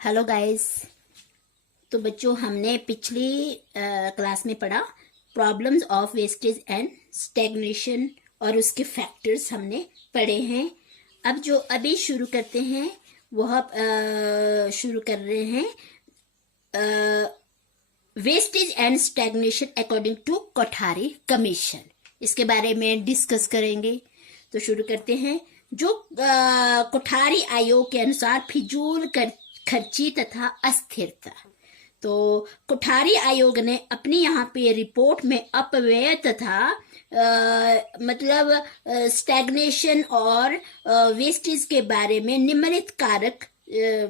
Hello guys. तो बच्चों, हमने पिछली क्लास में पढ़ा problems of wastage and stagnation और उसके फैक्टर्स हमने पढ़े हैं। अब जो अभी शुरू करते हैं वह शुरू कर रहे हैं wastage and stagnation according to Kothari commission. इसके बारे में डिस्कस करेंगे। तो शुरू करते हैं। जो कोठारी आयोग के अनुसार फिजूल खर्ची तथा अस्थिरता। तो कोठारी आयोग ने अपनी यहाँ पे रिपोर्ट में अपव्यय तथा मतलब स्टैग्नेशन और वेस्टेज के बारे में निम्नलिखित कारक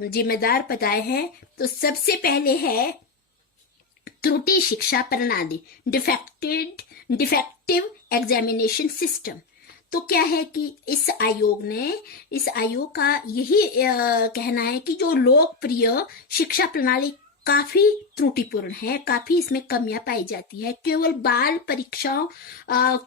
जिम्मेदार बताए हैं। तो सबसे पहले है त्रुटि शिक्षा प्रणाली, डिफेक्टिव एग्जामिनेशन सिस्टम। तो क्या है कि इस आयोग का यही कहना है कि जो लोकप्रिय शिक्षा प्रणाली काफी त्रुटिपूर्ण है, काफी इसमें कमियां पाई जाती है। केवल बाल परीक्षाओं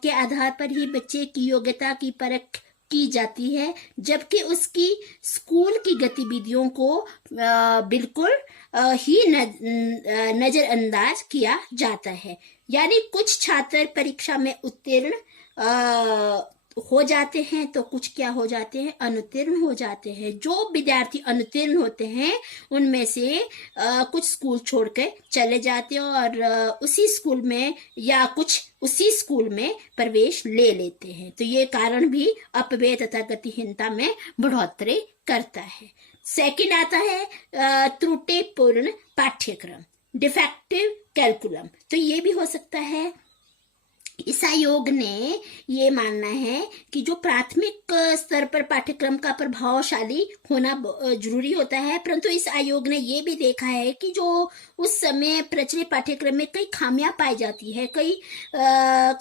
के आधार पर ही बच्चे की योग्यता की परख की जाती है, जबकि उसकी स्कूल की गतिविधियों को बिल्कुल ही नजरअंदाज किया जाता है। यानी कुछ छात्र परीक्षा में उत्तीर्ण हो जाते हैं तो कुछ क्या हो जाते हैं, अनुत्तीर्ण हो जाते हैं। जो विद्यार्थी अनुत्तीर्ण होते हैं उनमें से कुछ स्कूल छोड़कर चले जाते हैं और उसी स्कूल में या कुछ उसी स्कूल में प्रवेश ले लेते हैं। तो ये कारण भी अपव्यय तथा गतिहीनता में बढ़ोतरी करता है। सेकंड आता है त्रुटिपूर्ण पाठ्यक्रम, डिफेक्टिव कैलकुलम। तो ये भी हो सकता है। इस आयोग ने ये मानना है कि जो प्राथमिक स्तर पर पाठ्यक्रम का प्रभावशाली होना जरूरी होता है, परंतु इस आयोग ने ये भी देखा है कि जो उस समय प्रचलित पाठ्यक्रम में कई खामियां पाई जाती है, कई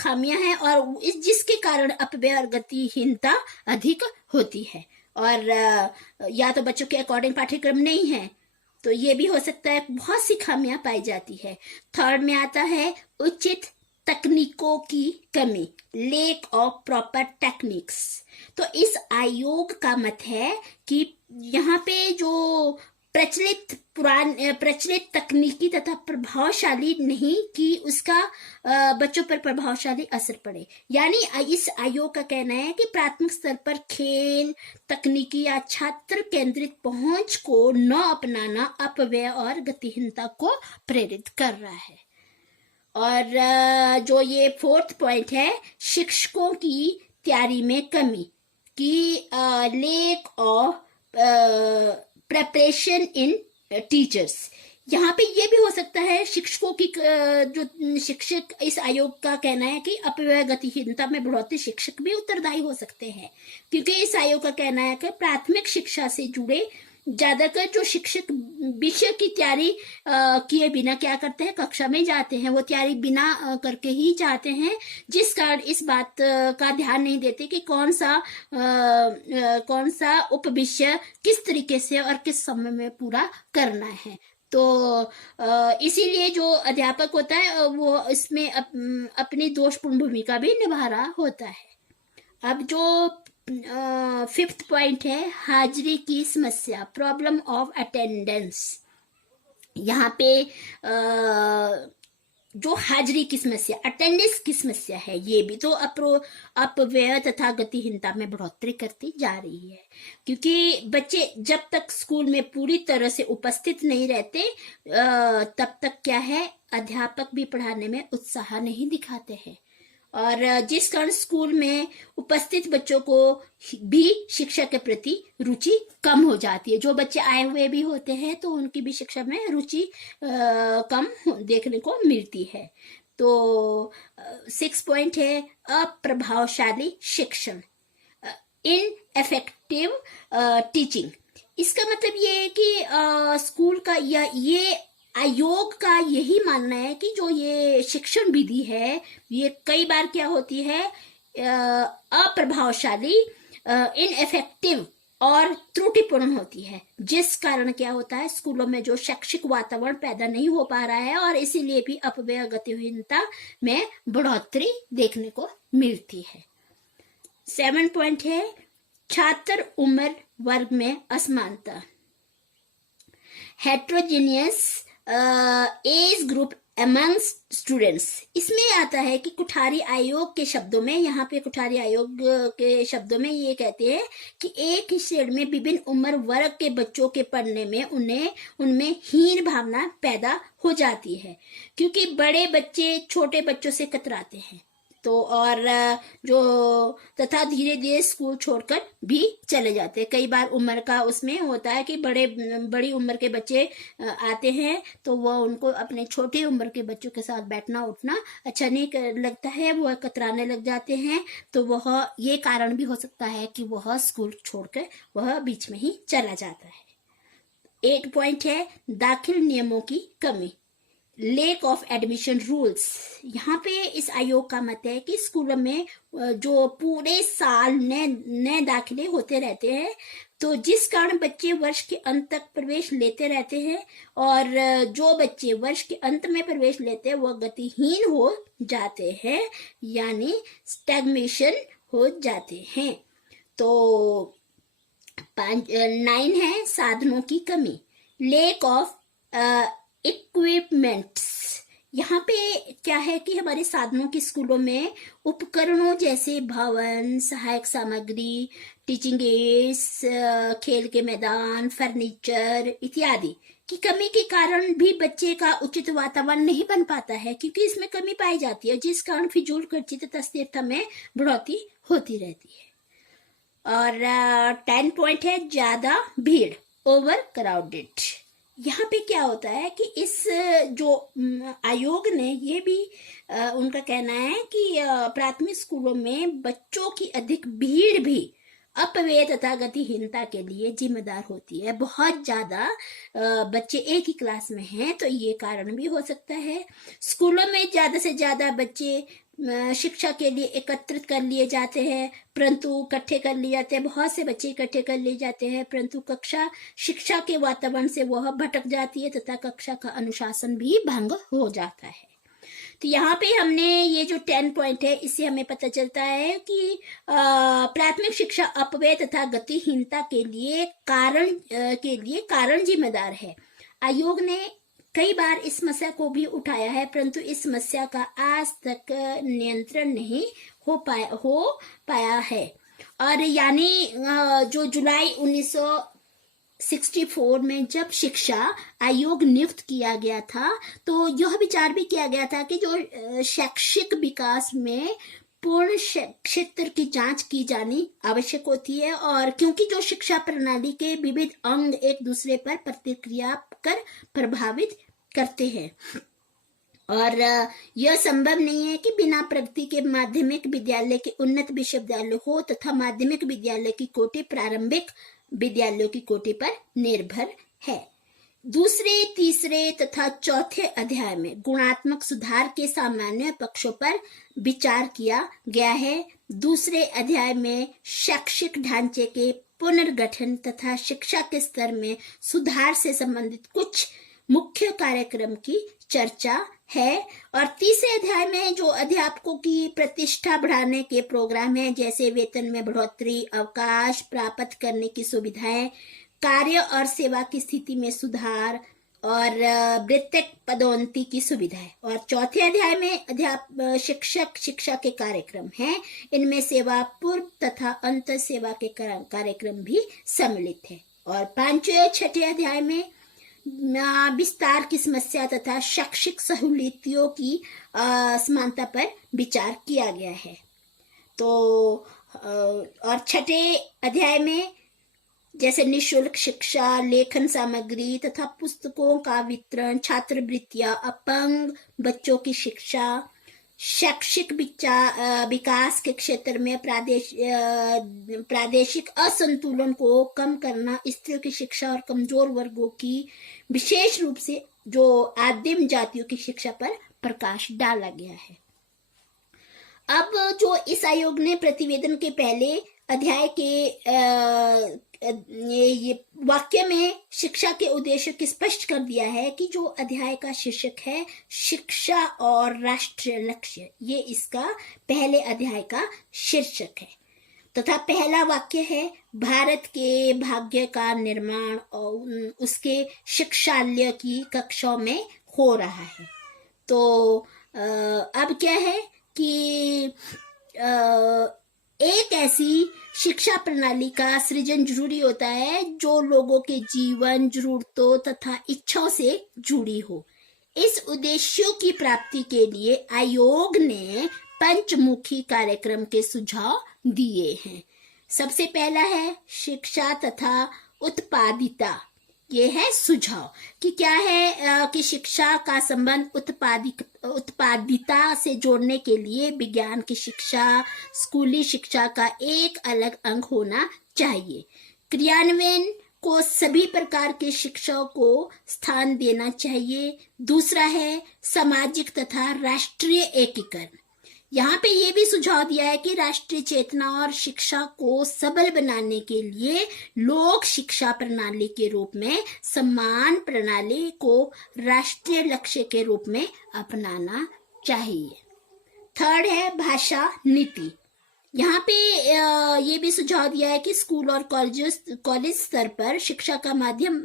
खामियां हैं और जिसके कारण अपव्यय और गतिहीनता अधिक होती है। और या तो बच्चों के अकॉर्डिंग पाठ्यक्रम नहीं है, तो ये भी हो सकता है। बहुत सी खामियां पाई जाती है। थर्ड में आता है उचित तकनीकों की कमी, लेक ऑफ प्रॉपर टेक्निक्स। तो इस आयोग का मत है कि यहाँ पे जो प्रचलित तकनीकी तथा प्रभावशाली नहीं कि उसका बच्चों पर प्रभावशाली असर पड़े। यानी इस आयोग का कहना है कि प्राथमिक स्तर पर खेल, तकनीकी या छात्र केंद्रित पहुंच को न अपनाना अपव्यय और गतिहीनता को प्रेरित कर रहा है। और जो ये फोर्थ पॉइंट है, शिक्षकों की तैयारी में कमी की, lake of preparation in teachers. यहाँ पे ये भी हो सकता है शिक्षकों की जो शिक्षक, इस आयोग का कहना है कि अपव्यय गतिहीनता में बढ़ोतरी शिक्षक भी उत्तरदायी हो सकते हैं, क्योंकि इस आयोग का कहना है कि प्राथमिक शिक्षा से जुड़े ज्यादातर जो शिक्षक विषय की तैयारी किए बिना क्या करते हैं, कक्षा में जाते हैं, वो तैयारी बिना करके ही जाते हैं, जिस कारण इस बात का ध्यान नहीं देते कि कौन सा उपविषय किस तरीके से और किस समय में पूरा करना है। तो इसीलिए जो अध्यापक होता है वो इसमें अपनी दोषपूर्ण भूमिका भी निभा रहा होता है। अब जो फिफ्थ पॉइंट है, हाजिरी की समस्या, प्रॉब्लम ऑफ अटेंडेंस। यहाँ पे जो हाजिरी की समस्या, अटेंडेंस की समस्या है, ये भी तो अपव्यय तथा गतिहीनता में बढ़ोतरी करती जा रही है, क्योंकि बच्चे जब तक स्कूल में पूरी तरह से उपस्थित नहीं रहते तब तक क्या है, अध्यापक भी पढ़ाने में उत्साह नहीं दिखाते हैं और जिस कारण स्कूल में उपस्थित बच्चों को भी शिक्षा के प्रति रुचि कम हो जाती है। जो बच्चे आए हुए भी होते हैं तो उनकी भी शिक्षा में रुचि कम देखने को मिलती है। तो 6 पॉइंट है अप्रभावशाली शिक्षण, इनएफेक्टिव टीचिंग। इसका मतलब ये है कि स्कूल का या ये आयोग का यही मानना है कि जो ये शिक्षण विधि है ये कई बार क्या होती है, अप्रभावशाली, इनएफेक्टिव और त्रुटिपूर्ण होती है, जिस कारण क्या होता है, स्कूलों में जो शैक्षिक वातावरण पैदा नहीं हो पा रहा है और इसीलिए भी अपव्यय गतिहीनता में बढ़ोतरी देखने को मिलती है। 7 पॉइंट है छात्र उम्र वर्ग में असमानता, heterogeneous age group amongst students. इसमें आता है कि कुठारी आयोग के शब्दों में, यहाँ पे कुठारी आयोग के शब्दों में ये कहते हैं कि एक ही श्रेणी में विभिन्न उम्र वर्ग के बच्चों के पढ़ने में उनमें हीन भावना पैदा हो जाती है, क्योंकि बड़े बच्चे छोटे बच्चों से कतराते हैं तो और जो तथा धीरे धीरे स्कूल छोड़कर भी चले जाते हैं। कई बार उम्र का उसमें होता है कि बड़ी उम्र के बच्चे आते हैं तो वह उनको अपने छोटी उम्र के बच्चों के साथ बैठना उठना अच्छा नहीं लगता है, वह कतराने लग जाते हैं। तो वह ये कारण भी हो सकता है कि वह स्कूल छोड़कर वह बीच में ही चला जाता है। 8 पॉइंट है दाखिल नियमों की कमी, लेक ऑफ एडमिशन रूल्स। यहाँ पे इस आयोग का मत है कि स्कूलों में जो पूरे साल नए दाखिले होते रहते हैं, तो जिस कारण बच्चे वर्ष के अंत तक प्रवेश लेते रहते हैं, और जो बच्चे वर्ष के अंत में प्रवेश लेते हैं वह गतिहीन हो जाते हैं, यानी स्टैग्नेशन हो जाते हैं। तो 9 है साधनों की कमी, लेक ऑफ इक्विपमेंट्स। यहाँ पे क्या है कि हमारे साधनों की स्कूलों में उपकरणों जैसे भवन, सहायक सामग्री, टीचिंग एड्स, खेल के मैदान, फर्नीचर इत्यादि की कमी के कारण भी बच्चे का उचित वातावरण नहीं बन पाता है, क्योंकि इसमें कमी पाई जाती है, जिस कारण फिजूल खर्ची तथा स्थिरता में बढ़ोतरी होती रहती है। और 10 पॉइंट है ज्यादा भीड़, ओवर क्राउडेड। यहाँ पे क्या होता है कि इस जो आयोग ने ये भी उनका कहना है कि प्राथमिक स्कूलों में बच्चों की अधिक भीड़ भी अपव्यय तथा गतिहीनता के लिए जिम्मेदार होती है। बहुत ज्यादा बच्चे एक ही क्लास में हैं तो ये कारण भी हो सकता है। स्कूलों में ज्यादा से ज्यादा बच्चे शिक्षा के लिए एकत्रित कर लिए जाते हैं, परंतु इकट्ठे कर लिए जाते हैं, बहुत से बच्चे इकट्ठे कर लिए जाते हैं, परंतु कक्षा शिक्षा के वातावरण से वह भटक जाती है तथा कक्षा का अनुशासन भी भंग हो जाता है। तो यहाँ पे हमने ये जो 10 पॉइंट है, इससे हमें पता चलता है कि प्राथमिक शिक्षा अपव्यय तथा गतिहीनता के लिए कारण जिम्मेदार है। आयोग ने कई बार इस समस्या को भी उठाया है, परंतु इस समस्या का आज तक नियंत्रण नहीं हो पाया है। और यानी जो जुलाई 1964 में जब शिक्षा आयोग नियुक्त किया गया था, तो यह विचार भी किया गया था कि जो शैक्षिक विकास में पूर्ण क्षेत्र की जांच की जानी आवश्यक होती है, और क्योंकि जो शिक्षा प्रणाली के विविध अंग एक दूसरे पर प्रतिक्रिया कर प्रभावित करते हैं, और यह संभव नहीं है कि बिना प्रगति के माध्यमिक विद्यालय के उन्नत विश्वविद्यालय हो तथा माध्यमिक विद्यालय की कोटि प्रारंभिक विद्यालयों की कोटि पर निर्भर है। दूसरे, तीसरे तथा चौथे अध्याय में गुणात्मक सुधार के सामान्य पक्षों पर विचार किया गया है। दूसरे अध्याय में शैक्षिक ढांचे के पुनर्गठन तथा शिक्षा के स्तर में सुधार से संबंधित कुछ मुख्य कार्यक्रम की चर्चा है। और तीसरे अध्याय में जो अध्यापकों की प्रतिष्ठा बढ़ाने के प्रोग्राम है, जैसे वेतन में बढ़ोतरी, अवकाश प्राप्त करने की सुविधाएं, कार्य और सेवा की स्थिति में सुधार और वृत्तिक पदोन्नति की सुविधाएं। और चौथे अध्याय में शिक्षक शिक्षा के कार्यक्रम हैं, इनमें सेवा पूर्व तथा अंत सेवा के कार्यक्रम भी सम्मिलित है। और 5वें छठे अध्याय में विस्तार की समस्या तथा शैक्षिक सहूलियतों की समानता पर विचार किया गया है। तो और छठे अध्याय में जैसे निशुल्क शिक्षा, लेखन सामग्री तथा पुस्तकों का वितरण, छात्रवृत्तियां, अपंग बच्चों की शिक्षा, शैक्षिक विकास के क्षेत्र में प्रादेशिक असंतुलन को कम करना, स्त्रियों की शिक्षा और कमजोर वर्गों की विशेष रूप से जो आदिम जातियों की शिक्षा पर प्रकाश डाला गया है। अब जो इस आयोग ने प्रतिवेदन के पहले अध्याय के ये वाक्य में शिक्षा के उद्देश्य को स्पष्ट कर दिया है कि जो अध्याय का शीर्षक है शिक्षा और राष्ट्रीय लक्ष्य, ये इसका पहले अध्याय का शीर्षक है। तथा पहला वाक्य है भारत के भाग्य का निर्माण और उसके शिक्षालय की कक्षाओं में हो रहा है। तो अब क्या है कि एक ऐसी शिक्षा प्रणाली का सृजन जरूरी होता है जो लोगों के जीवन जरूरतों तथा इच्छाओं से जुड़ी हो। इस उद्देश्यों की प्राप्ति के लिए आयोग ने पंचमुखी कार्यक्रम के सुझाव दिए हैं। सबसे पहला है शिक्षा तथा उत्पादिता। ये है सुझाव कि क्या है कि शिक्षा का संबंध उत्पादिता से जोड़ने के लिए विज्ञान की शिक्षा, स्कूली शिक्षा का एक अलग अंग होना चाहिए। क्रियान्वयन को सभी प्रकार के शिक्षाओं को स्थान देना चाहिए। दूसरा है सामाजिक तथा राष्ट्रीय एकीकरण। यहाँ पे ये भी सुझाव दिया है कि राष्ट्रीय चेतना और शिक्षा को सबल बनाने के लिए लोक शिक्षा प्रणाली के रूप में समान प्रणाली को राष्ट्रीय लक्ष्य के रूप में अपनाना चाहिए। थर्ड है भाषा नीति। यहाँ पे ये भी सुझाव दिया है कि स्कूल और कॉलेज स्तर पर शिक्षा का माध्यम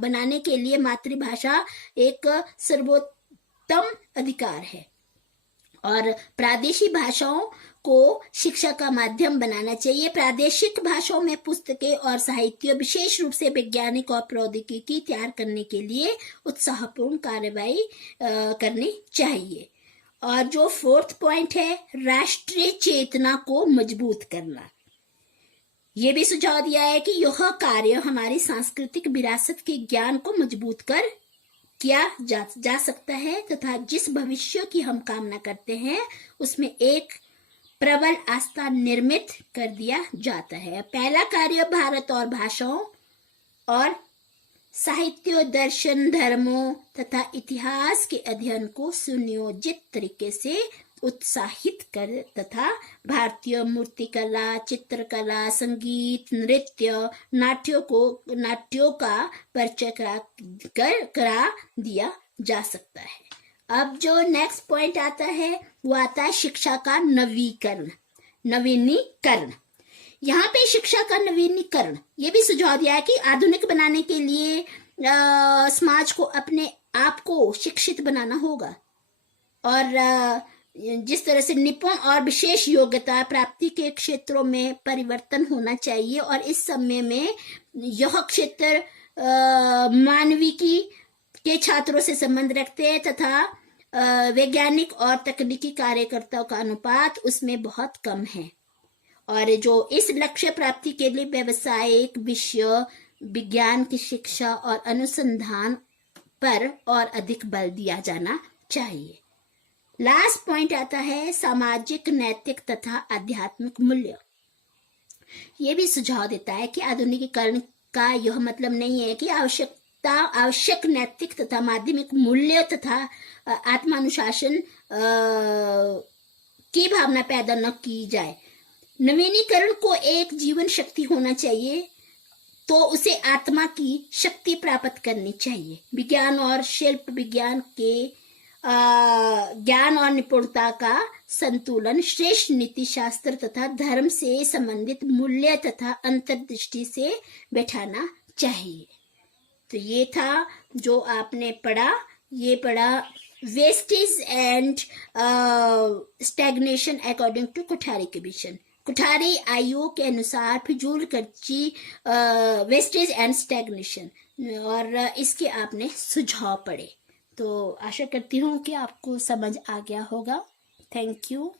बनाने के लिए मातृभाषा एक सर्वोत्तम अधिकार है और प्रादेशिक भाषाओं को शिक्षा का माध्यम बनाना चाहिए। प्रादेशिक भाषाओं में पुस्तकें और साहित्य विशेष रूप से वैज्ञानिक और प्रौद्योगिकी तैयार करने के लिए उत्साहपूर्ण कार्यवाही करनी चाहिए। और जो फोर्थ पॉइंट है राष्ट्रीय चेतना को मजबूत करना। ये भी सुझाव दिया है कि यह कार्य हमारी सांस्कृतिक विरासत के ज्ञान को मजबूत कर किया जा सकता है तथा जिस भविष्य की हम कामना करते हैं उसमें एक प्रबल आस्था निर्मित कर दिया जाता है। पहला कार्य भारत और भाषाओं और साहित्य, दर्शन, धर्मों तथा इतिहास के अध्ययन को सुनियोजित तरीके से उत्साहित कर तथा भारतीय मूर्तिकला, चित्रकला, संगीत, नृत्य, नाट्यों का परिचय करा दिया जा सकता है। अब जो नेक्स्ट पॉइंट आता है वो आता है शिक्षा का नवीनीकरण। यहाँ पे शिक्षा का नवीनीकरण ये भी सुझाव दिया है कि आधुनिक बनाने के लिए समाज को अपने आप को शिक्षित बनाना होगा और जिस तरह से निपुण और विशेष योग्यता प्राप्ति के क्षेत्रों में परिवर्तन होना चाहिए और इस समय में यह क्षेत्र मानविकी के छात्रों से संबंध रखते हैं तथा वैज्ञानिक और तकनीकी कार्यकर्ताओं का अनुपात उसमें बहुत कम है और जो इस लक्ष्य प्राप्ति के लिए व्यावसायिक विषय, विज्ञान की शिक्षा और अनुसंधान पर और अधिक बल दिया जाना चाहिए। लास्ट पॉइंट आता है सामाजिक, नैतिक तथा आध्यात्मिक मूल्य। ये भी सुझाव देता है कि आधुनिकीकरण का यह मतलब नहीं है कि आवश्यक नैतिक तथा माध्यमिक मूल्य तथा आत्मानुशासन की भावना पैदा न की जाए। नवीनीकरण को एक जीवन शक्ति होना चाहिए तो उसे आत्मा की शक्ति प्राप्त करनी चाहिए। विज्ञान और शिल्प विज्ञान के ज्ञान और निपुणता का संतुलन श्रेष्ठ नीति शास्त्र तथा धर्म से संबंधित मूल्य तथा अंतर्दृष्टि से बैठाना चाहिए। तो ये था जो आपने पढ़ा। ये पढ़ा wastage and stagnation according to Kothari commission. Kothari आयोग के अनुसार फिजूल खर्ची, वेस्टेज एंड स्टैग्नेशन और इसके आपने सुझाव पढ़े। तो आशा करती हूँ कि आपको समझ आ गया होगा। Thank you.